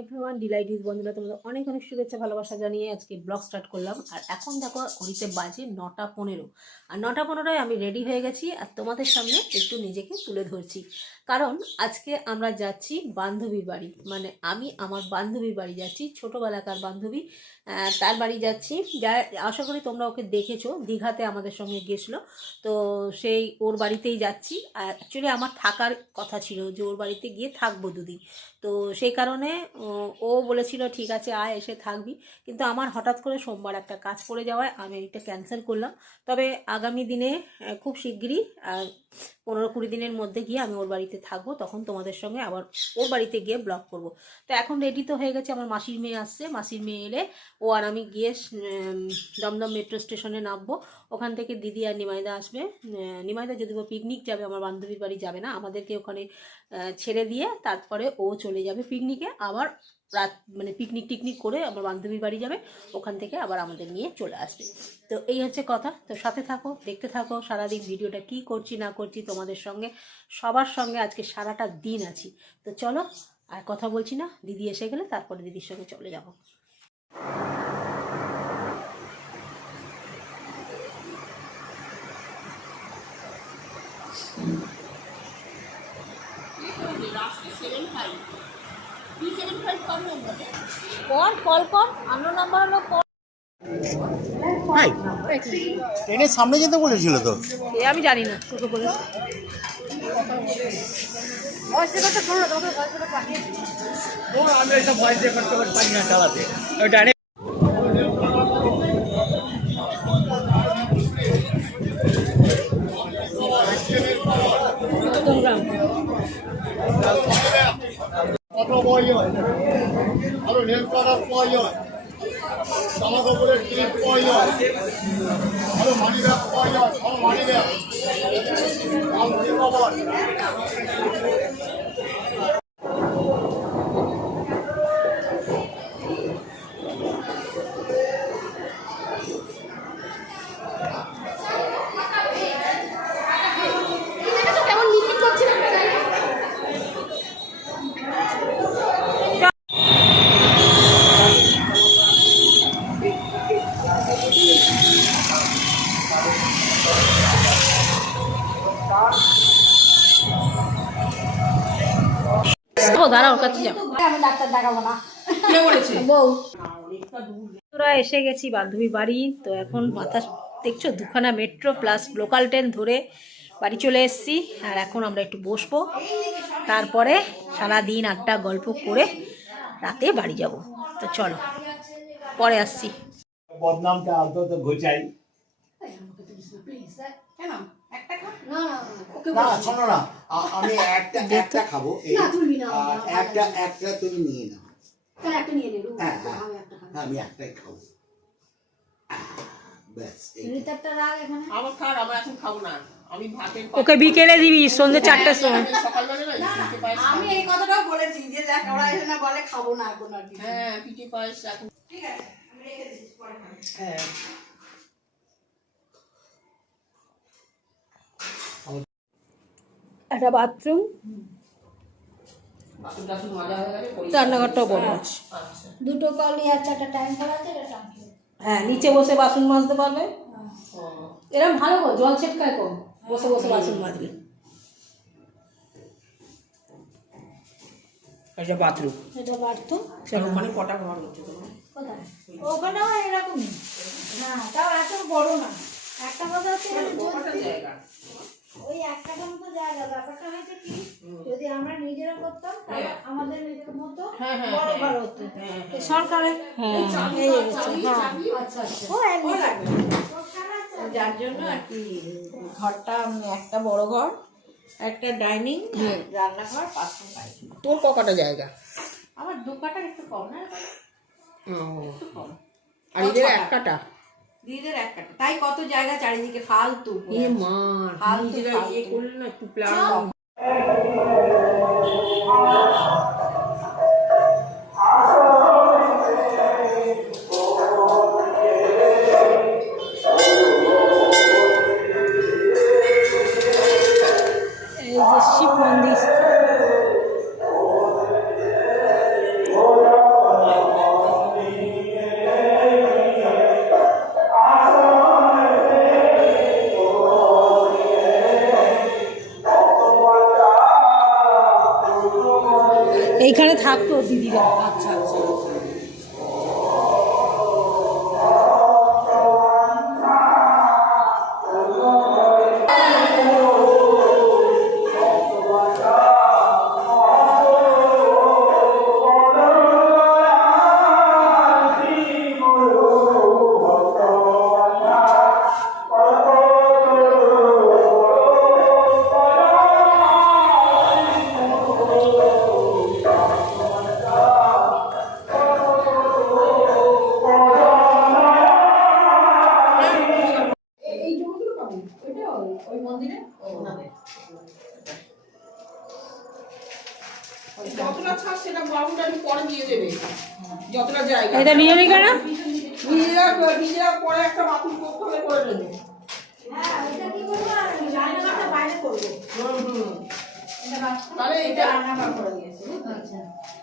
Everyone, ডিলাইটিস বন্ধুরা, তোমাদের অনেক অনেক শুভেচ্ছা ভালোবাসা জানিয়ে আজকে ব্লগ স্টার্ট করলাম। আর এখন দেখো ঘড়িতে বাজে 9টা 15। আর 9টা 15টায় আমি রেডি হয়ে গেছি আর তোমাদের সামনে একটু নিজেকে তুলে ধরছি। কারণ আজকে আমরা যাচ্ছি বান্ধবীর বাড়ি, মানে আমি আমার বান্ধবীর বাড়ি যাচ্ছি, ছোটোবেলাকার বান্ধবী, তার বাড়ি যাচ্ছি। যা আশা করি তোমরা ওকে দেখেছো, দীঘাতে আমাদের সঙ্গে গেছিলো। তো সেই ওর বাড়িতেই যাচ্ছি। আর অ্যাকচুয়ালি আমার থাকার কথা ছিল যে ওর বাড়িতে গিয়ে থাকবো দুদিন। তো সেই কারণে ও বলেছিল ঠিক আছে আয়, এসে থাকবি। কিন্তু আমার হঠাৎ করে সোমবার একটা কাজ পড়ে যাওয়ায় আমি এটা ক্যান্সেল করলাম। তবে আগামী দিনে খুব শিগগিরই 15-20 দিনের মধ্যে গিয়ে আমি ওর বাড়িতে থাকবো, তখন তোমাদের সঙ্গে আবার ওর বাড়িতে গিয়ে ব্লগ করব। তো এখন রেডি তো হয়ে গেছে, আমার মাসির মেয়ে আসছে, মাসির মেয়ে এলে ও আর আমি গিয়ে দমদম মেট্রো স্টেশনে নামবো। ওখান থেকে দিদি আর নিমাইদা আসবে। নিমাইদা যদি পিকনিক যাবে, আমার বান্ধবীর বাড়ি যাবে না, আমাদেরকে ওখানে ছেড়ে দিয়ে তারপরে ও চলে যাবে পিকনিকে। আবার রাত মানে পিকনিক করে আমার বান্ধবীর বাড়ি যাবে, ওখান থেকে আবার আমাদের নিয়ে চলে আসবে। তো এই হচ্ছে কথা। তো সাথে থাকো, দেখতে থাকো সারাদিন ভিডিওটা কি করছি না করছি তোমাদের সঙ্গে, সবার সঙ্গে আজকে সারাটা দিন আছি। তো চলো, আর কথা বলছি না, দিদি এসে গেলে তারপরে দিদির সঙ্গে চলে যাবো। কল কর, অন্য নাম্বার হলো কল। ট্রেনের সামনে যেতে বলেছিল তো, আমি জানি না, তোকে বলেছি। আমি একটা ভয়েস রেকর্ড করতে পারি না চালাতে, ডাইরেক্ট। আরো রেল করার প্রয়োজন, জামা কাপড়ের ক্লিপ প্রয়োজন, আরো মানি ব্যাগ প্রয়োজন, আরো মানি ব্যাগ দাঁড়াও, কাছে যাও। আমি ডাক্তার দেখাবো না, কে বলেছে? বউ। তোরা এসে গেছি বান্ধবী বাড়ি। তো এখন মাথা দেখছো, দুখানা মেট্রো প্লাস লোকাল ট্রেন ধরে বাড়ি চলে এসেছি। আর এখন আমরা একটু বসবো, তারপরে সারাদিন আড্ডা গল্প করে রাতে বাড়ি যাব। তো চলো, পরে আসছি। বদনামটা অন্তত ঘোচাই। না শোনো না, আমি একটা খাবো, একটা তুমি নিয়ে নাও। আমি একটাই খাবো, ওকে বিকেলে দিবি, সন্ধ্যে 4টার সময়। আমি এই কথাটাও বলেছি যে দেখ ওরা এসে না বলে খাবো না এখন আর কি। হ্যাঁ, পিঠে পায়েস এখন। ঠিক আছে, আমি রেখে দিচ্ছি, পরে খাবো। হ্যাঁ, একটা বাথরুম, রান্নাঘরটাও বড় আছে। দুটো কলই আছে, একটা টাইম করা আছে, এটা টাইম। হ্যাঁ, নিচে বসে বাসন মাজতে পারবে। এরকম ভালো গো, জল ছেটকায় কম, বসে বসে বাসন মাজবে। এটা বাথরুম, এটা বাথরুম। ওখানে কটা ঘর হচ্ছে তোমার? কোথায়? ওখানেও এরকমই। হ্যাঁ, তাও এত বড় না। একটা কথা হচ্ছে জায়গা, ওই একটা মতো জায়গা। ব্যাপারটা হয়েছে কি, যদি আমরা নিজেরা করতাম তাহলে আমাদের মতো বড় ঘর হতো। সরকারের যার জন্য আর কি ঘরটা একটা বড় ঘর, একটা ডাইনিং, রান্নাঘর, বাথরুম, পায়খানা। তোর কটা জায়গা? আমার দু কাটা, একটু কম না, একটু কম। আর এদের এক কাটা? দিদিদের এক কাটা, তাই কত জায়গা চারিদিকে ফালতু নিজেরা ইয়ে করলে না, একটু প্ল্যান। এই যে শিব মন্দির। এইখানে থাকতো দিদিরা। আচ্ছা আচ্ছা। যতটা ছাড় সেটা বাউন্ডারি পরে দিয়ে দেবে, যতটা জায়গা এটা নিয়ে নি কেন? নিজেরা পরে একটা বাথরুম করতে হলে করে নেবে। হ্যাঁ ওইটা কি করবো আর রান্নাঘরটা বাইরে করবো। তাহলে এটা রান্নাঘর করে দিয়েছে। আচ্ছা,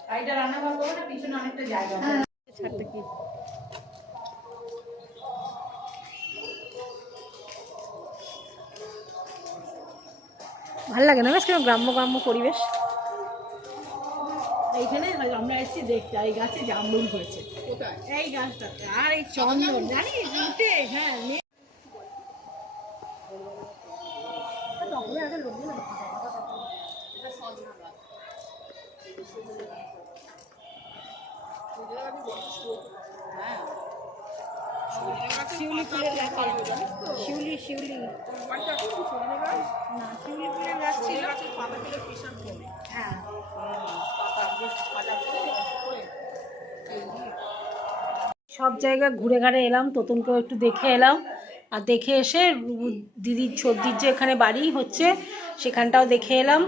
আর এটা রান্নাঘর করবো না, পিছনে অনেকটা জায়গা আছে। ভাল লাগে না বেশ কেন গ্রাম্য গ্রাম্য পরিবেশ। এইখানে আমরা এসেছি দেখতে, এই গাছে জামরুল হয়েছে। কোথায়? এই গাছটাতে। আর এই চন্দন জানিস উঠে, হ্যাঁ শিউলি ফুলের গাছ, শিউলি শিউলি না, শিউলি ফুলের গাছ ছিল। হ্যাঁ সব জায়গা ঘুরে ঘাড়ে এলাম, তোতনকেও একটু দেখে এলাম। আর দেখে এসে দিদির সর্দির যে এখানে বাড়ি হচ্ছে সেখানটাও দেখে এলাম।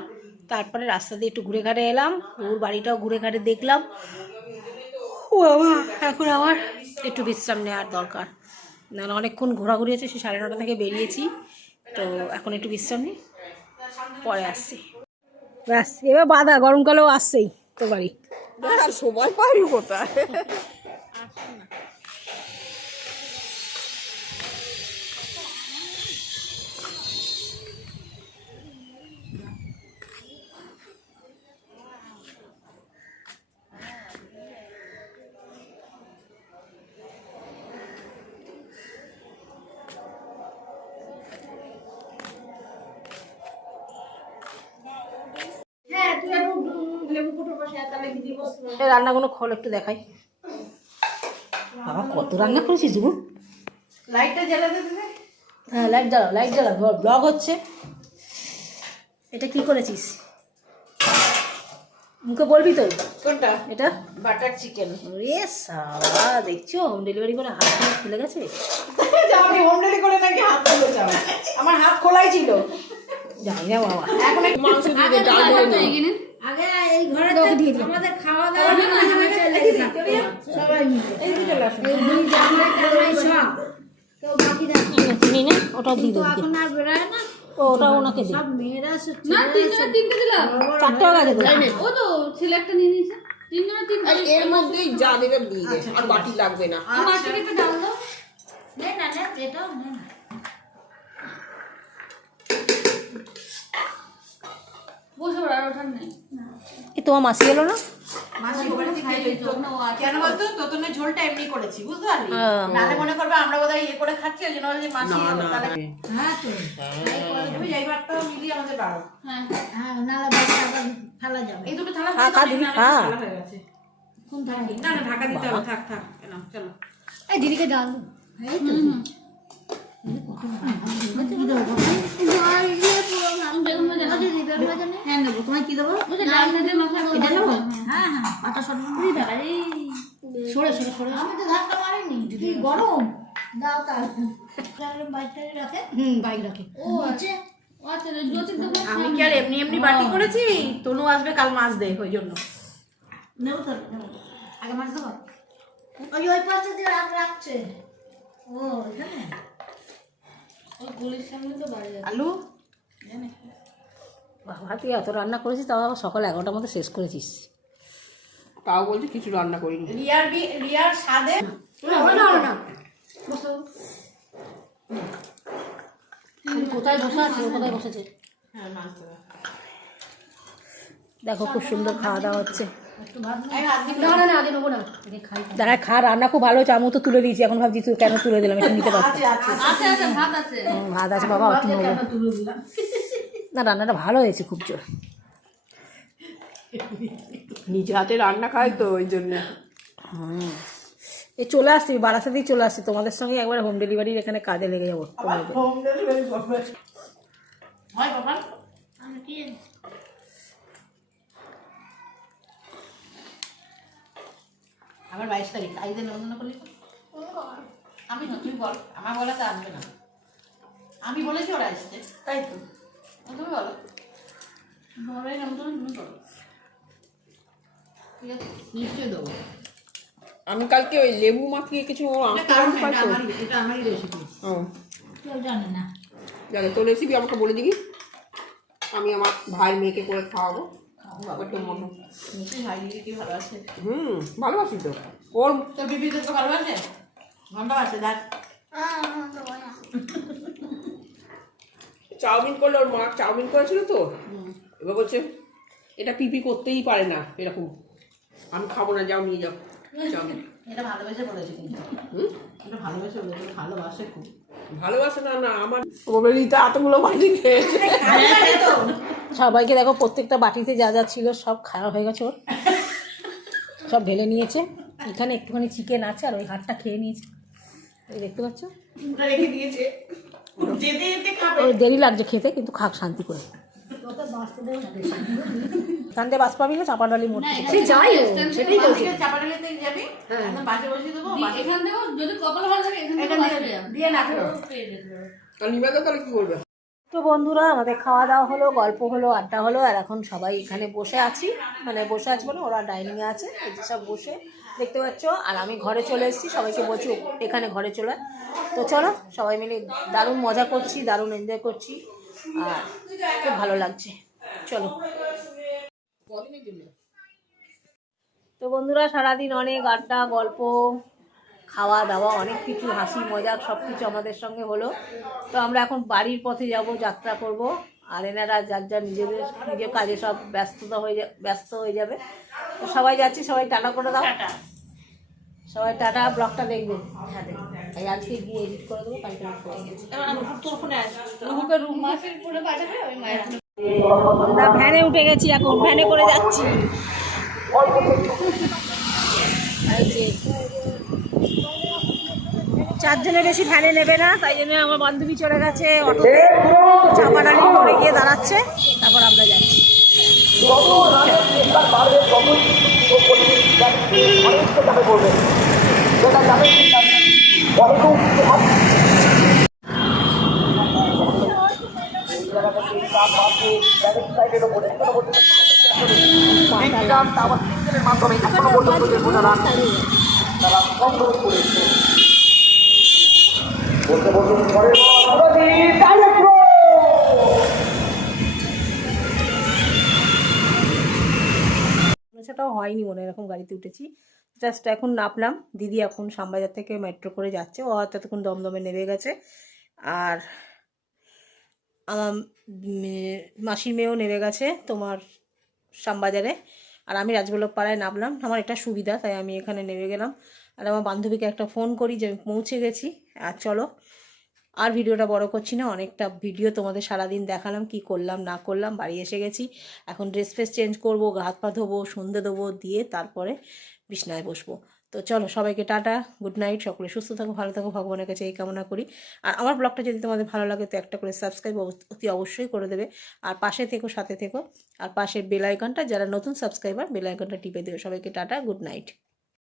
তারপরে রাস্তা দিয়ে একটু ঘুরে ঘাড়ে এলাম, ওর বাড়িটাও ঘুরে ঘাড়ে দেখলাম। ও বাবা, এখন আমার একটু বিশ্রাম নেওয়ার দরকার। না অনেকক্ষণ ঘোরাঘুরি আছে, সে 9:30 থেকে বেরিয়েছি, তো এখন একটু বিশ্রাম নিই, পরে আসছি। ব্যাস, এবার বাধা গরমকালেও আসছেই তোর বাড়ি। সময় পাইনি কোথায়। হ্যাঁ তুই একটু লেবু কুটো বসে তাহলে দিদি বসে। এই রান্নাগুলো খোল একটু দেখাই। বাবা কত রান্না করেছিস তুমি? লাইটটা জ্বালাতে দেবে? হ্যাঁ লাইট জ্বালাও, লাইট জ্বালাও, ব্লগ হচ্ছে। এটা কি করেছিস মুখে বলবি তো? কোনটা? এটা বাটার চিকেন। রে সালা, দেখছো হোম ডেলিভারি করে হাত খুলে গেছে। আমি হোম ডেলিভারি করে নাকি হাত খুলে যাও? আমার হাত খোলাই ছিল। জানি না বাবা। এখন একটু মাংস দিয়ে দে, ডাল দিয়ে দে। আগে এই ঘরে আমাদের খাওয়া দাওয়া সবাই মিলে এইদিকে চলে আসুন। এই দুই জামাই টামাই সব কেউ বাকি রাখে না। চিনি না, ওটা দিয়ে তো দেবো। এখন আর বেরোয় না, ও ওটা ওনাকে দিই। সব মেয়েরা না তিনটে দিলাম। 4 টাকা গেছে তো। ও তো ছেলে একটা নিয়ে নিয়েছে। তিনটে আর এর মধ্যেই যা দেবে দিয়ে দে, আর বাটি লাগবে না। মাছটাকে একটু ডাল দাও। নে না নে এটাও নে না। বসে পড়, আর ওঠার নেই। এই তোমার মাসি এলো না? মাসি ওখানে থেকে কেন বলতো তোতনের ঝোলটা এমনি করেছি, বুঝতে পারলি? হ্যাঁ। নালে মনে করবে আমরা বোধহয় ইয়ে করে খাচ্ছি, ওই জন্য বলে যে মাসি তাহলে হ্যাঁ তো তুমি এই ভাতটা মিলিয়ে আমাদের বাড়ো। হ্যাঁ হ্যাঁ নালা বাইরে আবার ফেলা যাবে। এই দুটো থালা খা দিদি, খা। হয়ে গেছে। কোন থালা? না না ঢাকা দিতে হবে, থাক থাক এনাও চলো। এই দিদিকে ডাল দাও। এই তো বেগুন ভাজা নাও। হ্যাঁ নেবো। তোমায় কি দেবো? ওই যে ডাল ভেজে মাথায় এটা করে নেবো? দাও। হ্যাঁ হ্যাঁ পাতা সরু সরে সরে সরে। আমি তো ধাক্কা মারিনি, কি গরম। দাও তার বাইকটা রাখে। বাইক রাখে। ও আচ্ছা, ও আচ্ছা, জ্যোতির দোকান আমি কি আর এমনি এমনি বাটি করেছি? তনু আসবে কাল মাছ দেয়, ওই জন্য। নেবো তো আগে মাছ দেবো। ওই পাশে দিয়ে রাখছে। ও এখানে ওই গলির সামনে তো বাড়ি আছে। আলু বাবা তুই এত রান্না করেছিস, তাও আবার সকাল 11টার মধ্যে শেষ করেছিস। তাও বলছি কিছু রান্না করিনি। রিয়ার স্বাদে কোথায় বসা আছে, কোথায় বসেছে? হ্যাঁ মাছ দেবে। দেখো খুব সুন্দর খাওয়া দাওয়া হচ্ছে। একটু ভাত নাও। এই হাত দিবি না না না আগে নেবো না আগে খাই দাঁড়া খা, রান্না খুব ভালো হচ্ছে, আমি তো তুলে দিয়েছি, এখন ভাবছি তুই কেন তুলে দিলাম, একটু নিতে পারছি। আছে আছে আছে আছে ভাত আছে। ভাত আছে বাবা, একটু নেবো। কেন তুলে দিলাম না রান্নাটা ভালো হয়েছে খুব জোর। নিজে হাতে রান্না খাই তো ওই জন্য। এই চলে আসছি, বারাসাতেই চলে আসছি, তোমাদের সঙ্গে একবার হোম ডেলিভারির এখানে কাজে লেগে যাবো। হোম ডেলিভারি করবে হয় বাবা আমি কি আমার 22 তারিখ আইদের নিমন্ত্রণ করলি তো? আমি না, তুই বল, আমার বলা তো আসবে না। আমি বলেছি ওরা আসছে, তাই তো তুমি বলো, বলাই নিমন্ত্রণ তুমি করো। ঠিক আছে, নিশ্চয়ই দেবো আমি কালকে ওই লেবু মাখিয়ে কিছু এটা কারণ না, এটা আমারই রেসিপি। কেউ জানে না জানে তো রেসিপি আমাকে বলে দিবি, আমি আমার ভাই মেয়েকে করে খাওয়াবো। বাবাকে মনে বেশি হাই কি ভালো আছে। ভালোবাসি তো ওর। তোর বিবিতে তো ভালোবাসে, ভালোবাসে দেখ। চাউমিন করলে ওর মা চাউমিন করেছিল তো, এবার বলছে এটা পিপি করতেই পারে না এরকম, আমি খাবো না, যাও নিয়ে যাও চাউমিন। এটা ভালোবেসে বলেছে কিন্তু, এটা ভালোবেসে বলেছে, ভালোবাসে খুব। ভালোবাসে না না আমার রীতা এতগুলো বাড়ি খেয়েছে। সবাইকে দেখো, প্রত্যেকটা বাটিতে যা যা ছিল সব খাওয়া হয়ে গেছে ওর, সব ঢেলে নিয়েছে। এখানে একটুখানি চিকেন আছে আর ওই হাড়টা খেয়ে নিয়েছে, এই দেখতে পাচ্ছ। রেখে দিয়েছে, যেতে যেতে খাবে। ওর দেরি লাগছে খেতে, কিন্তু খাক শান্তি করে। এখান থেকে বাস পাবি না, চাপা ডালি মোড় থেকে। সে যাই হোক সেটাই বলছি, চাপাটালিতে যাবি, একদম বাসে বসিয়ে দেবো, বাসে এখান থেকেও যদি কপাল ভালো থাকে এখান থেকে এখান বাসে থেকে যাবে। দিয়ে না খেলো। পেয়ে যেতে হবে। আর নিবেদা তাহলে কি করবে? তো বন্ধুরা, আমাদের খাওয়া দাওয়া হলো, গল্প হলো, আড্ডা হলো, আর এখন সবাই এখানে বসে আছি, মানে বসে আছি বলে ওরা ডাইনিংয়ে আছে, এই যে সব বসে দেখতে পাচ্ছ। আর আমি ঘরে চলে এসেছি, সবাইকে বলছি এখানে ঘরে চলে। তো চলো সবাই মিলে দারুণ মজা করছি, দারুণ এনজয় করছি, আর খুব ভালো লাগছে। চলো। তো বন্ধুরা, সারাদিন অনেক আড্ডা, গল্প, খাওয়া দাওয়া, অনেক কিছু হাসি মজাক সব কিছু আমাদের সঙ্গে হলো। তো আমরা এখন বাড়ির পথে যাব, যাত্রা করব। আর এনারা যার যার নিজের কাজে সব ব্যস্ত হয়ে যাবে। তো সবাই যাচ্ছি, সবাই টাটা করে দাও, সবাই টাটা। ব্লগটা দেখবে, হ্যাঁ দেখবে, এই আজকে গিয়ে এডিট করে দেবো, কালকে তোর ফোনে আসবে। মাসের পুরো পাঠাবে ওই মায়ের। আমরা ভ্যানে উঠে গেছি, এখন ভ্যানে করে যাচ্ছি। এই যে 4 জনের বেশি ভ্যানে নেবে না, তাই জন্য আমার বান্ধবী চলে গেছে অটোতে, চাপাডালি মোড়ে গিয়ে দাঁড়াচ্ছে, তারপর আমরা যাচ্ছি। সেটাও হয়নি মনে, এরকম গাড়িতে উঠেছি, জাস্ট এখন নামলাম। দিদি এখন শ্যামবাজার থেকে মেট্রো করে যাচ্ছে, ও হয়তো ততক্ষণ দমদমে নেমে গেছে। আর আমার মাসির মেয়েও নেমে গেছে তোমার শ্যামবাজারে। আর আমি রাজবল্লভ পাড়ায় নামলাম, আমার এটা সুবিধা, তাই আমি এখানে নেমে গেলাম। আর আমার বান্ধবীকে একটা ফোন করি যে আমি পৌঁছে গেছি। আর চলো, আর ভিডিওটা বড় করছি না, অনেকটা ভিডিও তোমাদের সারাদিন দেখালাম, কি করলাম না করলাম। বাড়ি এসে গেছি, এখন ড্রেস ফ্রেস চেঞ্জ করবো, গা হাত পা ধোবো, সন্ধে দেবো, দিয়ে তারপরে বিছনায় বসবো। তো চলো, সবাইকে টাটা, গুড নাইট, সকলে সুস্থ থাকো, ভালো থাকো, ভগবানের কাছে এই কামনা করি। আর আমার ব্লগটা যদি তোমাদের ভালো লাগে তো একটা করে সাবস্ক্রাইব অতি অবশ্যই করে দেবে, আর পাশে থেকো, সাথে থেকো, আর পাশের বেল আইকনটা, যারা নতুন সাবস্ক্রাইবার বেল আইকনটা টিপে দেবে। সবাইকে টাটা, গুড নাইট।